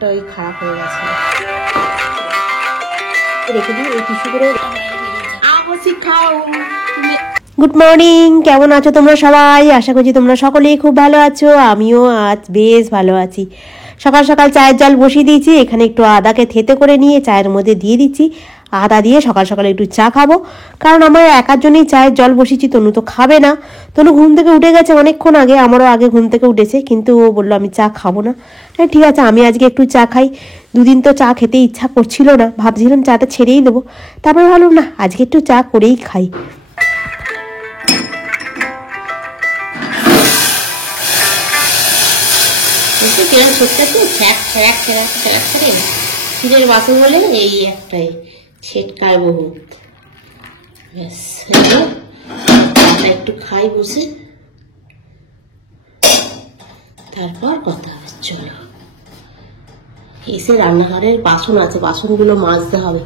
খারাপ হয়ে গেছে, রেখে দিই এই টিস্যু করে। গুড মর্নিং, কেমন আছো তোমরা সবাই? আশা করছি তোমরা সকলেই খুব ভালো আছো। আমিও আজ বেশ ভালো আছি। সকাল সকাল চায়ের জল বসিয়ে দিয়েছি। এখানে একটু আদাকে থেতে করে নিয়ে চায়ের মধ্যে দিয়ে দিচ্ছি। আদা দিয়ে সকাল সকাল একটু চা খাবো, কারণ আমার একার জন্যই চায়ের জল বসিয়েছি। তনু তো খাবে না। তনু ঘুম থেকে উঠে গেছে অনেকক্ষণ আগে, আমারও আগে ঘুম থেকে উঠেছে, কিন্তু ও বললো আমি চা খাবো না। হ্যাঁ ঠিক আছে, আমি আজকে একটু চা খাই। দুদিন তো চা খেতে ইচ্ছা করছিল না, ভাবছিলাম চাটা ছেড়েই দেবো। তারপরে ভাবলাম না, আজকে একটু চা করেই খাই। ক্ষীরের বাসন বলে এই একটাই ছেটকায় বহুত। ব্যাস একটু খাই বসে, তারপর কথা হবে। চলো, এসে রান্নাঘরের বাসন আছে, বাসনগুলো মাজতে হবে।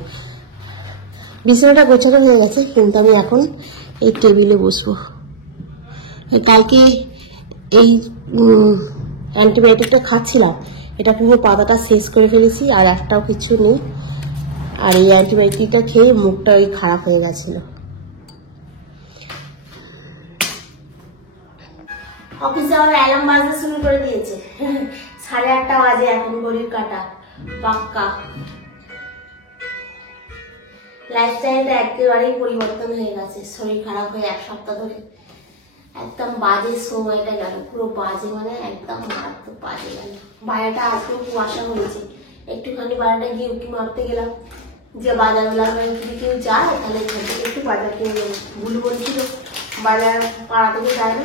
বিছানাটা গোছানো হয়ে গেছে, কিন্তু আমি এখন এই টেবিলে বসবো। কালকে এই অ্যান্টিবায়োটিকটা খাচ্ছিলাম, এটা পুরো পাতাটা শেষ করে ফেলেছি, আর একটাও কিছু নেই। আর এই অ্যান্টিবায়োটিকটা খেয়ে মুখটা ওই খারাপ হয়ে গেছিল। অফিসে আবার অ্যালার্ম বাজতে শুরু করে দিয়েছে। 8:30 বাজে এখন, ঘড়ির কাঁটা পাক্কা। লাইফস্টাইলটা একেবারেই পরিবর্তন হয়ে গেছে। শরীর খারাপ হয়ে 1 সপ্তাহ ধরে একদম বাজে সময়টা গেল, পুরো বাজে মানে একদম মারাত্মক বাজে গেল। বাইরেটা আজকে কুয়াশা হয়েছে, একটুখানি বাইরেটা গিয়ে উঁকি মারতে গেলাম যে বাজার যদি কেউ যায় তাহলে এখান থেকে একটু বাজার কিনে নেবো। ভুল বলছিল, বাজার পাড়া থেকে যায় না,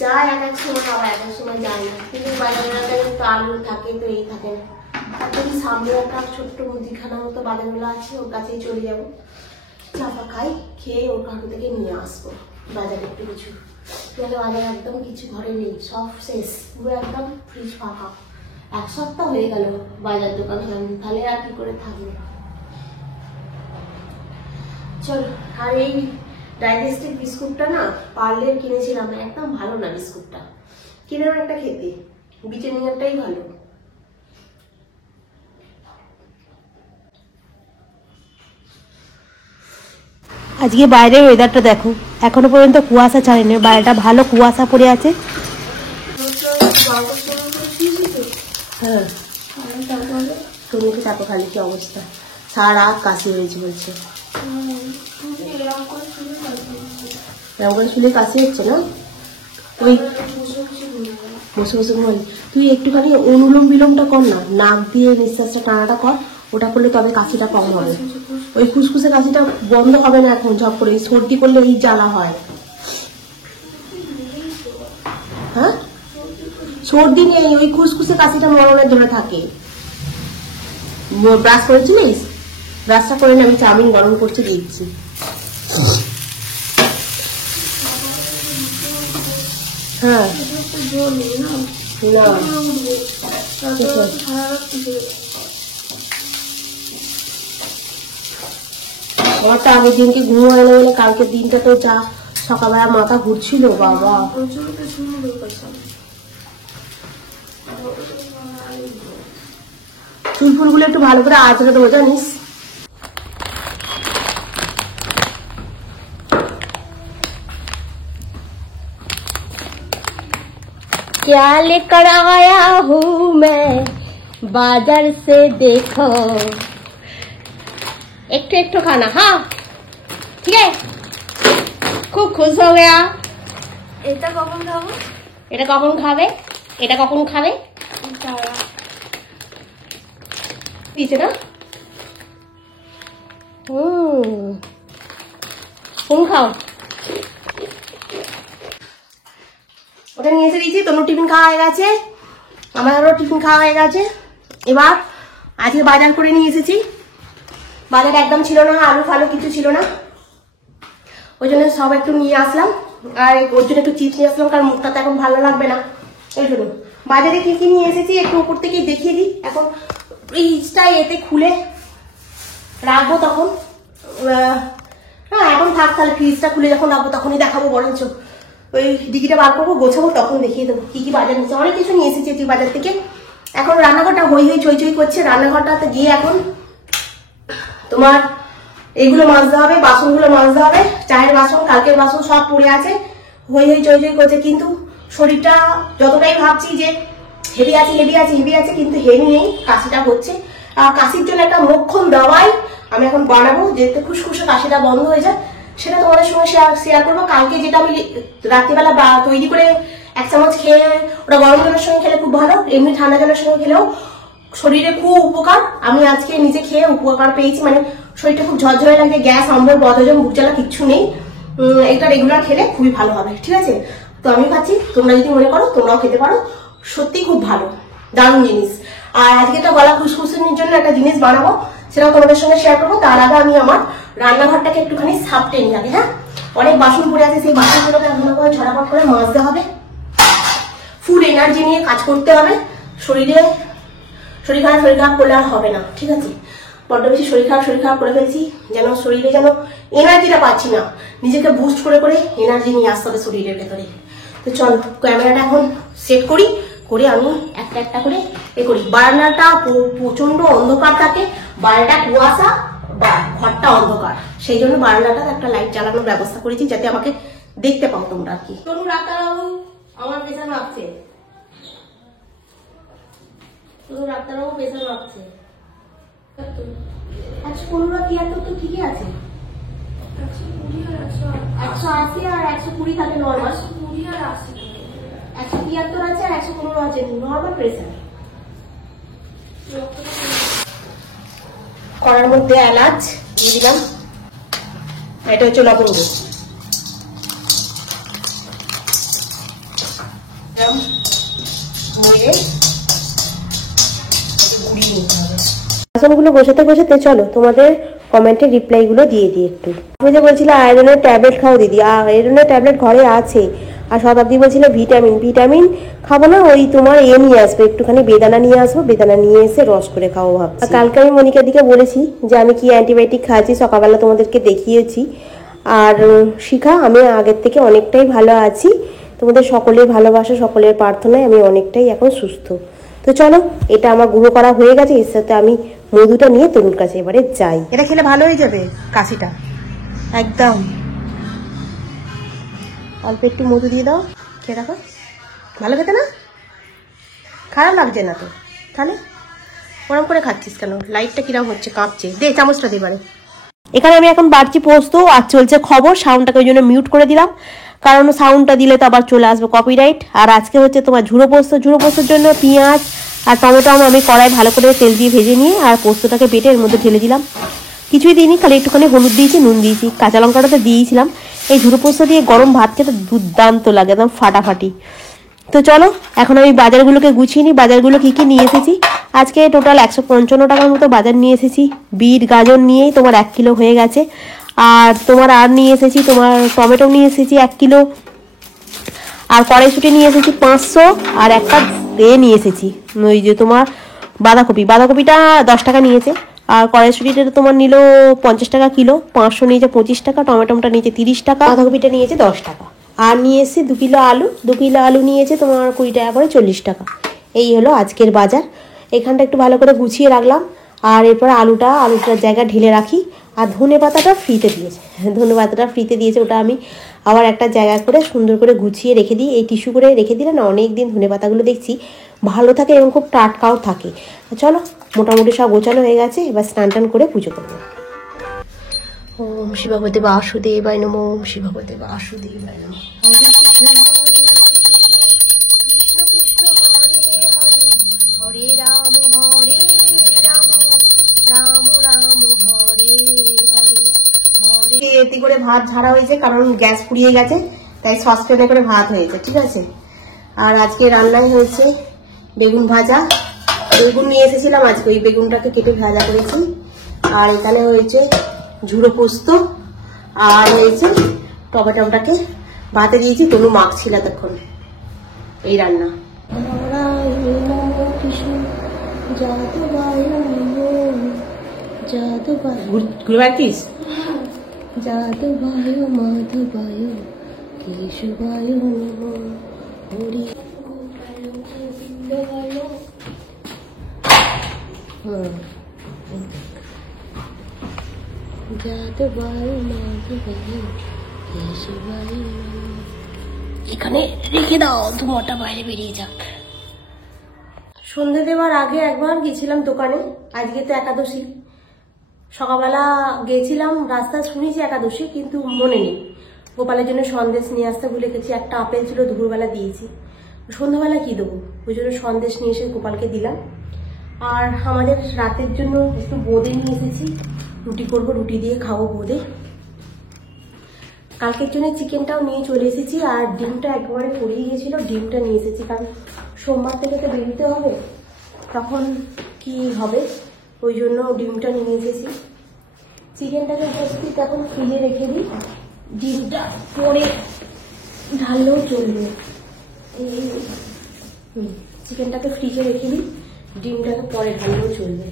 যায় এক এক সময়, আবার এক এক সময় যায় না। কিন্তু বাজারগুলোতে তো আলু থাকে, তো এই থাকে না। তারপরে সামনে একটা ছোট্ট মুদিখানার মতো বাজারগুলো আছে, ওর কাছেই চলে যাবো, চাপা খাই, খেয়ে ওর কাছ থেকে নিয়ে আসবো বাজারে একটু কিছু। তাহলে বাজার একদম কিছু ঘরে নেই, সব শেষ, পুরো একদম ফ্রিজ ফাঁকা। 1 সপ্তাহ হয়ে গেল বাজার দোকান হয়নি, তাহলে আর কি করে থাকবে। চলো, আর এই ডাইজেস্টিভ বিস্কুটটা না পার্লের কিনেছিলাম, একদম ভালো না বিস্কুটটা। কিনেও একটা খেতে, ব্রিটানিয়াটাই ভালো। আজকে বাইরের ওয়েদারটা দেখো, এখনো পর্যন্ত কুয়াশা ছাড়েনি, বাইরেটা ভালো কুয়াশা পড়ে আছে। হ্যাঁ, তনুকে চাপা খালি কি অবস্থা, সারা রাত কাশি হয়েছে বলছে। এরকম করে শুলে কাশি হচ্ছে না? ওই বসে বসে ঘুমালি। তুই একটুখানি অনুলোম বিলোমটা কর না, নাক দিয়ে নিঃশ্বাসটা টানাটা কর, ওটা করলে তবে কাশিটা কম হবে। ওই ফুসফুসে কাশিটা বন্ধ হবে না এখন ঝপ করে, সর্দি করলে এই জ্বালা হয়। হ্যাঁ, সর্দি নেই, ওই খুসখুসে কাশিটা মরণের ধরে থাকে। ব্রাশ করেছিলিস? ব্রাশটা করে না, আমি চাউমিন গরম করতে দিচ্ছি। হ্যাঁ না, আমার তো আগের দিনকে ঘুম হয় না বলে কালকের দিনটা তো যা সকালবেলা মাথা ঘুরছিল বাবা। চুল ফুলগুলো একটু ভালো করে আঁচড়ে দেবো জানিস। क्या लेकर आया हूँ मैं बाजार से देखो। একটু একটু খানা, হ্যাঁ ঠিক আছে, খুব খুশ হয়ে গেয়া। এটা কখন খাবো? এটা কখন খাবে? এটা কখন খাবে? দিয়েছে না? তুমি খাও। ওটা নিয়ে এসে দিয়েছি, তনু টিফিন খাওয়া হয়ে গেছে, আমারও টিফিন খাওয়া হয়ে গেছে। এবার আজকে বাজার করে নিয়ে এসেছি। বাজার একদম ছিল না, আলু ফালু কিছু ছিল না, ওই জন্য সব একটু নিয়ে আসলাম। আর ওর জন্য একটু চিপস নিয়ে আসলাম, কারণ মুখটা তো এখন ভালো লাগবে না। এই জন্য বাজারে কি কি নিয়ে এসেছি একটু উপর থেকে দেখিয়ে দিই। এখন ফ্রিজটা এতে খুলে রাখবো, তখন হ্যাঁ এখন থাক, তাহলে ফ্রিজটা খুলে যখন রাখবো তখনই দেখাবো। বরঞ্চ ওই ডিগিটা বার করবো, গোছাবো, তখন দেখিয়ে দেবো কি কি বাজার নিয়েছে। অনেক কিছু নিয়ে এসেছি বাজার থেকে। এখন রান্নাঘরটা হই হই চই চই করছে। রান্নাঘরটাতে গিয়ে এখন তোমার এইগুলো মাজতে হবে, বাসনগুলো মাজতে হবে, চায়ের বাসন, কালকের বাসন সব পড়ে আছে, হই হই চই চই করছে। কিন্তু শরীরটা যতটাই ভাবছি যে হেভি আছে হেভি আছে হেভি আছে, কিন্তু হেভি নেই, কাশিটা হচ্ছে। কাশির জন্য একটা মোক্ষম দাওয়াই আমি এখন বানাবো, যেতে খুশখুশে কাশিটা বন্ধ হয়ে যায়, সেটা তোমাদের সঙ্গে শেয়ার করবো। কালকে যেটা আমি রাত্রিবেলা তৈরি করে 1 চামচ খেয়ে, ওটা গরম জলের সঙ্গে খেলে খুব ভালো, এমনি ঠান্ডা জলের সঙ্গে খেলেও শরীরে খুব উপকার। আমি আজকে নিজে খেয়ে উপকার পেয়েছি, মানে শরীরটা খুব ঝরঝরে লাগে, গ্যাস, অম্বল, বদহজম, বুক জ্বালা কিচ্ছু নেই। এটা রেগুলার খেলে খুবই ভালো হবে, ঠিক আছে? তো আমি ভাবছি তোমরা যদি মনে করো তোমরাও খেতে পারো, সত্যি খুব ভালো, দারুণ জিনিস। আর আজকে তো গলা খুশখুশনির জন্য একটা জিনিস বানাবো, সেটাও তোমাদের সঙ্গে শেয়ার করবো। তার আগে আমি আমার রান্নাঘরটাকে একটুখানি সাপটে নিয়ে যাবে। হ্যাঁ, অনেক বাসন পড়ে আছে, সেই বাসনগুলোকে এখন করে ঝরাপট করে মাজতে হবে। ফুল এনার্জি নিয়ে কাজ করতে হবে। শরীর খারাপ করলে আর হবে না, ঠিক আছে? বড্ড বেশি শরীর খারাপ করে ফেলছি, যেন শরীরে যেন এনার্জিটা পাচ্ছি না, নিজেকে বুস্ট করে করে এনার্জি নিয়ে আসতে হবে শরীরের ভেতরে। তো চল ক্যামেরাটা এখন সেট করি, করে আমি একটা একটা করে করি। বারান্দাটা প্রচন্ড অন্ধকার থাকে, বারান্দাটা কুয়াশা, ঘরটা অন্ধকার, সেই জন্য বারান্দাটা একটা লাইট জ্বালানোর ব্যবস্থা করেছি, যাতে আমাকে দেখতে পাও তোমরা আর কি। তরু ডাক্তারবাবু আমার প্রেশার মাপছে, তরু ডাক্তারবাবু প্রেশার মাপছে। 115 তো ঠিকই আছে, 180 আর 120 থাকে নর্মাল, 173 আছে আর 115 আছে নর্মাল প্রেসার। কড়ার মধ্যে এলাচ দিয়ে দিলাম, এটা হচ্ছে লবঙ্গ, বাসনগুলো গোছাতে গোছাতে চলো তোমাদের কমেন্টের রিপ্লাই গুলো দিয়ে দিই একটু। আমি যে বলছিলাম আয়রনের ট্যাবলেট খাও দিদি, আয়রনের ট্যাবলেট ঘরে আছে। আর শতাব্দী বলছিল ভিটামিন খাবো না, ওই তোমার নিয়ে আসবো, একটুখানি বেদানা নিয়ে আসবো, বেদানা নিয়ে এসে রস করে খাবো ভাবছি। কালকে আমি মনিকার দিকে বলেছি যে আমি কি অ্যান্টিবায়োটিক খাচ্ছি, সকালবেলা তোমাদেরকে দেখিয়েছি। আর শিখা, আমি আগের থেকে অনেকটাই ভালো আছি, তোমাদের সকলের ভালোবাসা, সকলের প্রার্থনায় আমি অনেকটাই এখন সুস্থ। তো চলো, এটা আমার গুঁড়ো করা হয়ে গেছে, এর সাথে আমি মধুটা নিয়ে তরুর কাছে এবারে যাই। এটা খেলে ভালো হয়ে যাবে কাশিটা একদম। অল্প একটু মধু দিয়ে দাও, খেয়ে দেখো, ভালো খেতে না? খারাপ লাগছে না তো? তাহলে ওরম করে খাচ্ছিস কেন? লাইটটা কিরম হচ্ছে, কাঁপছে, দে চামচটা দে এবারে। এখানে আমি এখন বাড়ছি পোস্ত, আর চলছে খবর। সাউন্ডটাকে ওই জন্য মিউট করে দিলাম, কারণ সাউন্ডটা দিলে তো আবার চলে আসবে কপিরাইট। আর আজকে হচ্ছে তোমার ঝুড়ো পোস্তর জন্য পেঁয়াজ আর টমেটো আমি কড়াই ভালো করে তেল দিয়ে ভেজে নিয়ে আর পোস্তটাকে বেটে এর মধ্যে ঢেলে দিলাম। কিছুই দিইনি, খালি একটুখানি হলুদ দিয়েছি, নুন দিয়েছি, কাঁচা লঙ্কাটা তো দিয়েছিলাম। এই ঝুড়ো পোস্ত দিয়ে গরম ভাত খেতে দুর্দান্ত লাগে, একদম ফাটাফাটি। তো চলো এখন আমি বাজারগুলোকে গুছিয়ে নিই। বাজারগুলো কী কী নিয়ে এসেছি আজকে, টোটাল 155 টাকার মতো বাজার নিয়ে এসেছি। বিট গাজর নিয়েই তোমার 1 কিলো হয়ে গেছে। আর তোমার আর নিয়ে এসেছি তোমার টমেটো নিয়ে এসেছি 1 কিলো, আর কড়াইশুঁটি নিয়ে এসেছি 500, আর একটা নিয়ে এসেছি ওই যে তোমার বাঁধাকপিটা 10 টাকা নিয়েছে। আর কড়াইশুঁটিটা তোমার নিল 50 টাকা কিলো, 500 নিয়েছে 25 টাকা, টমেটোটা নিয়েছে 30 টাকা, বাঁধাকপিটা নিয়েছে 10 টাকা। আর নিয়ে এসেছি 2 কিলো আলু নিয়েছে তোমার 20 টাকা করে, 40 টাকা। এই হলো আজকের বাজার। এখানটা একটু ভালো করে গুছিয়ে রাখলাম। আর এরপর আলুটার জায়গা ঢেলে রাখি। আর ধনে পাতাটা ফ্রিতে দিয়েছে, ওটা আমি আবার একটা জায়গা করে সুন্দর করে গুছিয়ে রেখে দিই। এই টিস্যু করে রেখে দিলে না অনেক দিন ধনে পাতাগুলো দেখছি ভালো থাকে এবং খুব টাটকাও থাকে। চলো মোটামুটি সব গোছানো হয়ে গেছে, এবার স্নান করে পুজো করবো। ওম শিবপতি বাসুদেবায় নমঃ, ওম শিবপতি বাসুদেবায় নমঃ। হরে রাম রাম রাম হরে হরে হরে। এতে করে ভাত ঝাড়া হয়েছে, কারণ গ্যাস ফুরিয়ে গেছে, তাই সসপ্যানে করে ভাত হয়েছে, ঠিক আছে? আর আজকে রান্নায় হয়েছে বেগুন ভাজা। বেগুন নিয়ে এসেছিলাম আজকে, ওই বেগুনটাকে কেটে ভাজা করেছি। আর এখানে হয়েছে ঝুড়ো পোস্ত, আর হয়েছে টমেটোটাকে ভাতে দিয়েছি, তনু মাখছিল তখন। এই রান্না। ঘুরে বেড়াচ্ছিস? যাদবায় মাধবায় কেশবায় হরি গোবিন্দ এখানে রেখে দাও, ধোঁয়াটা বাইরে বেরিয়ে যাক। সন্ধে দেওয়ার আগে একবার গেছিলাম দোকানে, আজকে তো একাদশী। সকালবেলা গেছিলাম, রাস্তায় শুনেছি একাদশী, কিন্তু মনে নেই। গোপালের জন্য সন্দেশ নিয়ে আসতে ভুলে গেছি, একটা আপেল ছিল দুপুরবেলা দিয়েছি, সন্ধ্যাবেলা কি দেবো, ওই জন্য সন্দেশ নিয়ে এসে গোপালকে দিলাম। আর আমাদের রাতের জন্য একটু বোঁদে নিয়ে এসেছি, রুটি করবো, রুটি দিয়ে খাবো বোঁদে। কালকের জন্য চিকেনটাও নিয়ে চলে এসেছি, আর ডিমটা একবারে পড়িয়ে গেছিলো, ডিমটা নিয়ে এসেছি, কারণ সোমবার থেকে তো বেরোতে হবে, তখন কি হবে, ওই জন্য ডিমটা নিয়ে এসেছি। চিকেনটাকে উপস্থিত এখন ফ্রিজে রেখে দিই, ডিমটা পরে ঢাললেও চলবে। চিকেনটাকে ফ্রিজে রেখে দিই, ডিমটাকে পরে ঢাললেও চলবে।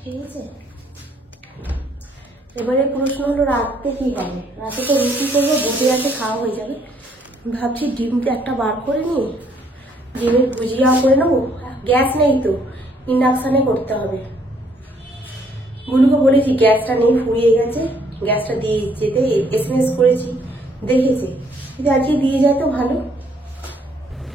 ঠিক আছে, এবারে প্রশ্ন হলো রাতে কি হবে। রাতে তো রুটি করবো, বসে আছে, খাওয়া হয়ে যাবে। ভাবছি ডিমটা একটা বার করে নিই, ডিমের ভুজিয়া করে নেবো। গ্যাস নেই তো, ইন্ডাকশানে করতে হবে। গুলুকে বলেছি গ্যাসটা নেই, ফুরিয়ে গেছে, গ্যাসটা দিয়ে যেতে SMS করেছি, দেখেছে, যদি আজকে দিয়ে যায় তো ভালো।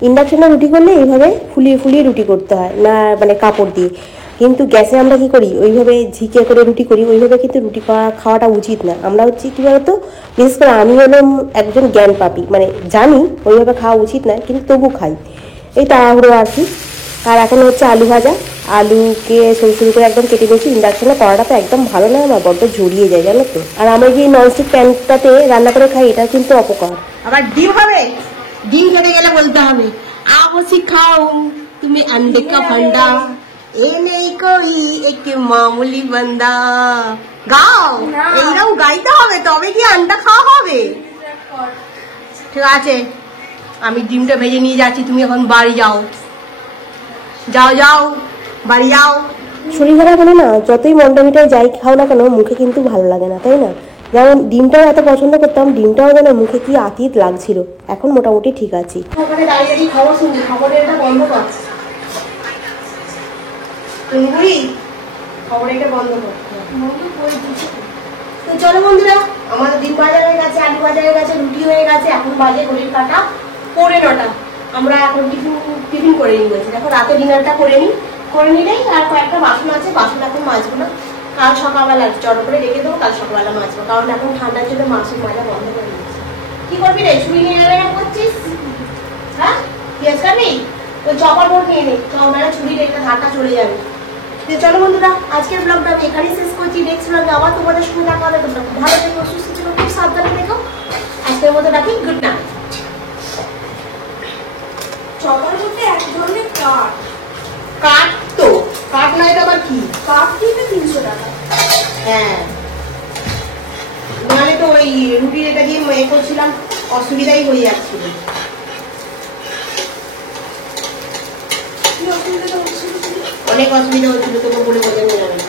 ইন্ডাকশনে রুটি করলে এইভাবে ফুলিয়ে ফুলিয়ে রুটি করতে হয় না, মানে কাপড় দিয়ে। কিন্তু গ্যাসে আমরা কি করি, ওইভাবে ঝিকে করে রুটি করি, ওইভাবে কিন্তু রুটি খাওয়াটা উচিত না। আমরা হচ্ছে কী বলতো, বিশেষ করে আমি হলাম একজন জ্ঞান পাপী, মানে জানি ওইভাবে খাওয়া উচিত না, কিন্তু তবু খাই, এই তাড়াহুড়ো আর কি। আর এখন হচ্ছে আলু ভাজা, আলুকে সরু সরু করে একদম কেটে নিয়েছি। ইন্ডাকশনে করাটা তো একদম ভালো নয়, আমার বড্ড জড়িয়ে যায় জানো তো। আর আমি যে ননস্টিক প্যানটাতে রান্না করে খাই, এটা কিন্তু অপকার। আবার ডিম হবে, ডিম খেতে গেলে বলতে হবে आओ सिखाओ तुम्हें अंडे का फंडा, ए नहीं कोई एक मामूली बंदा। গাও, এইরকম গাইতে হবে, তবে কি আন্ডা খাওয়া হবে। ঠিক আছে, আমি ডিমটা ভেজে নিয়ে যাচ্ছি, তুমি এখন বাড়ি যাও, যাও যাও বাড়ি যাও। শরীর খারাপ হলে না, যতই মন্ডা মিঠাই যাই খাও না কেন, মুখে কিন্তু ভালো লাগে না, তাই না। যেমন ডিমটাও এত পছন্দ করতাম, ডিমটাও যেন মুখে কি আতিত লাগছিল, এখন মোটামুটি ঠিক আছি। ওখানে দাঁড়িয়ে দাঁড়িয়ে খবর শুনছি, খবরের এটা বন্ধ কর, খবর এটা বন্ধ কর। তো চলো বন্ধুরা, আমাদের ডিম ভাজা হয়ে গেছে, আলু ভাজা হয়ে গেছে, রুটি হয়ে গেছে, এখন বাজে ঘড়ির কাঁটা 9:45। আমরা এখন টিফিন করে নিই বলছি, দেখো রাতে ডিনারটা করে নিলেই। আর কয়েকটা বাসন আছে, বাসন এখন মাজবো না, কাল সকালবেলা চট করে রেখে দেবো, কাল সকালবেলা মাজবো, কারণ এখন ঠান্ডার জন্য মাছের মাজা বন্ধ করে দিচ্ছি। কি করবি রে, ছুরি নিয়ে এরকম করছিস, হ্যাঁ পেঁয়াজ খাবি, তো চপার বোর্ড নিয়ে নে, চওড়া ছুরির একটা ধাক্কা চলে যাবে। চলো বন্ধুরা, আজকের ব্লগটা আমি এখানেই শেষ করছি। নেক্সট ব্লগে আবার তোমাদের সঙ্গে দেখা হবে। তোমরা খুব ভালো থেকো, সুস্থ থেকো, খুব সাবধানে থেকো। আজকের মতো রাখি, গুড নাইট। চপার বলতে এক ধরনের কাঠ। কাঠ তো কাঠ নয় তো আবার কি, কাঠ কিনতে 300 টাকা। হ্যাঁ, মানে তো ওই রুটির এটা দিয়ে করছিলাম, অসুবিধাই হয়ে যাচ্ছিল। অনেক অসুবিধা হচ্ছিল, তোকে বলে বোঝানো যাবে না।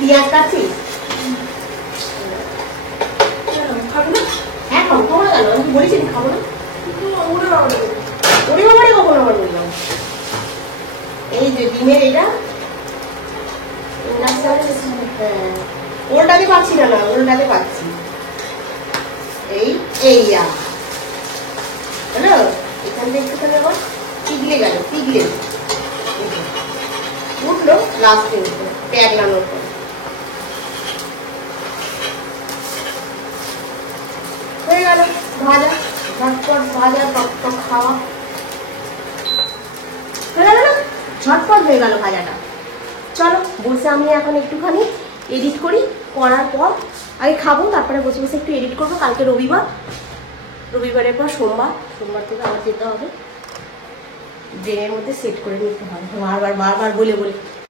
পেঁয়াজ কাটছিস? খাবো না? হ্যাঁ খাবো, খাবো না কেন, আমি বলেছি খাবো না। ওরে বাবারে, কখন আবার বললাম। এই যে ডিমের এটা ওলটাতে পাচ্ছি না, ওলটাতে পাচ্ছি। এই হ্যালো, এখান থেকে একটুখানি আবার পিগলে গেল, উঠলো লাস্টে, উঠলো প্যাগলানোর পর। হয়ে গেল ভাজা, ঝটপট ভাজা, টক খাওয়া হয়ে গেল না, ঝটপট হয়ে গেল ভাজাটা। চলো বসে আমি এখন একটুখানি এডিট করি, করার পর আগে খাবো, তারপরে বসে বসে একটু এডিট করবো। কালকে রবিবারের পর সোমবার থেকে আবার যেতে হবে, ব্রেনের মধ্যে সেট করে নিতে হবে, বারবার বলে